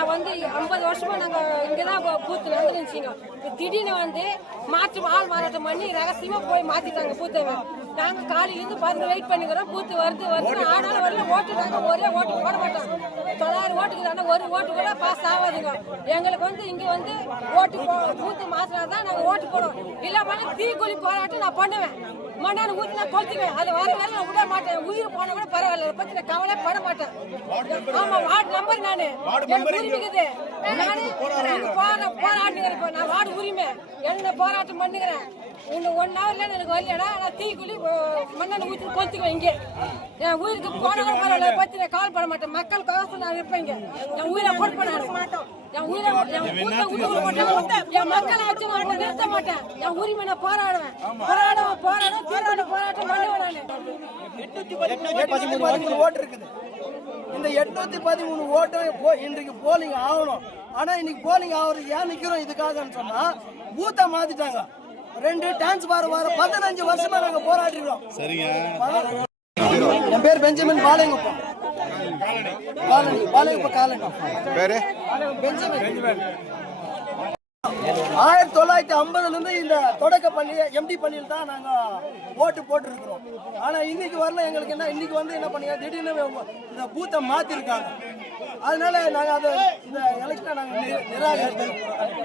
நான் வந்து 50 வருஷமா நாங்கள் இங்கே தான் பூத்து நடந்துருந்துச்சிங்க. திடீர்னு வந்து ஆள் மாறாட்டம் பண்ணி ரகசியமாக போய் மாற்றிட்டாங்க பூத்தவை. நாங்கள் காலையிலேருந்து பாருங்க வெயிட் பண்ணிக்கிறோம். பூத்து வருது ஆனாலும் வரல. ஓட்டு நாங்கள் ஒரே ஓட்டு போட மாட்டோம். 900 ஓட்டுக்கு தானே ஒரு ஓட்டு கூட பாஸ் ஆகாதுங்க. எங்களுக்கு வந்து இங்கே வந்து ஓட்டு பூத்து மாற்றினா தான் நாங்கள் ஓட்டு போடுவோம். இல்லை பண்ண தீக்குழி போராட்டம் நான் பண்ணுவேன். மண்ணான ஊற்றி நான் கொளுத்துக்குவேன். அது வர வேலை நான் விட மாட்டேன். உயிர் போன கூட பரவாயில்ல. அதை பற்றி நான் கவலை பட மாட்டேன். ஆமாம், வார்டு நம்பர் நான் உரிமைக்குது. போராட்டுகிறேன். நான் வார்டு உரிமை என்ன போராட்டம் பண்ணுகிறேன். இன்னும் 1 ஹவர்ல எனக்கு வரலடா. நான் தீக்குழி மண்ணெண்ணை ஊற்றி கொளுத்துக்குவேன். இங்கே என் உயிருக்கு போன பரவாயில்ல. பற்றி நான் கவலை பட மாட்டேன். மக்கள் கவசம் நான் இருப்பேன். இங்கே என் உயிரை போட்டு பண்ண மாட்டோம். என் உயிரை என் மக்களை வச்சு நிறுத்த மாட்டேன். என் உரிமை நான் போராடுவேன். தீர்மானம் போராட்டம் பண்ணுவேன். நான் 813 ஓட்டு இருக்குது. இந்த 813 ஓட்டும் இன்றைக்கு போலிங் ஆகணும். ஆனா இன்னைக்கு போலிங் ஆகுறது ஏன் நிக்கிறோம் இதுக்காகன்னு சொன்னா பூத்தை மாத்திட்டாங்க. 2 டிரான்ஸ்பார் வர 15 வருஷமா நாங்க போராடிறோம். சரிங்க. என் பேர் பெஞ்சமின் பாளையங்குப்பம். பாளையங்குப்பம் காலனி. பேரு பெஞ்சமின். 1950ல இருந்து இந்த தொடக்க பள்ளி எம்டி பள்ளியில் தான் நாங்க ஓட்டு போட்டு இருக்கிறோம். ஆனா இன்னைக்கு வரல. எங்களுக்கு இன்னைக்கு வந்து என்ன பண்ணீங்க, திடீர்னு இந்த பூத்தை மாத்திருக்காங்க. அதனால நாங்க அதை இந்த எலெக்ஷனை நாங்க நிராகரித்து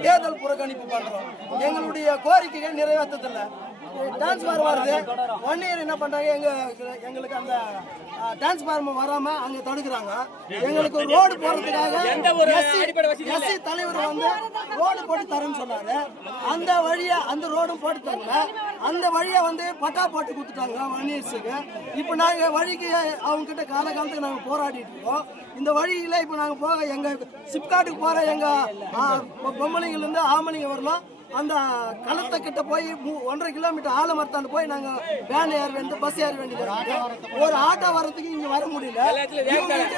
தேர்தல் புறக்கணிப்பு பண்றோம். எங்களுடைய கோரிக்கைகள் நிறைவேற்றதில்லை. டிரான்ஸ்பார் வருது 1 இயர் என்ன பண்றாங்க, எங்களுக்கு அந்த டிரான்ஸ்பார்மர் வராம அங்க தடுக்கிறாங்க. எங்களுக்கு ரோடு போறதுக்காக எஸ்சி தலைவர் வந்து ரோடு போட்டு தரேன்னு சொன்னாரு. அந்த வழியா அந்த ரோடும் போட்டு தரல. அந்த வழியா வந்து பட்டா போட்டு கொடுத்துட்டாங்க 1 இயர்ஸுக்கு. இப்போ நாங்க வழிக்கு அவங்க கிட்ட காலகாலத்துக்கு நாங்க போராடிட்டு இருக்கோம். இந்த வழியில இப்போ நாங்க போக எங்க சிப்காட்டுக்கு போற எங்க பொம்பளைங்கல இருந்து ஆம்பளைங்க வரலாம். அந்த களத்தை கிட்ட போய் 1.5 கிலோமீட்டர் ஆலமரத்தாண்டு போய் நாங்க வேன் ஏற வேண்டிய பஸ் ஏற வேண்டியது. ஒரு ஆட்டோ வர்றதுக்கு இங்க வர முடியல.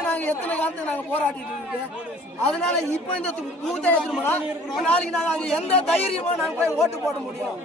நாங்க எத்தனை காலத்துக்கு நாங்க போராடிட்டு இருக்கு. அதனால இப்ப இந்த பூத்தை எடுத்துட்டு நாளைக்கு நாங்க அங்க எந்த தைரியமா நாங்க போய் ஓட்டு போட முடியும்?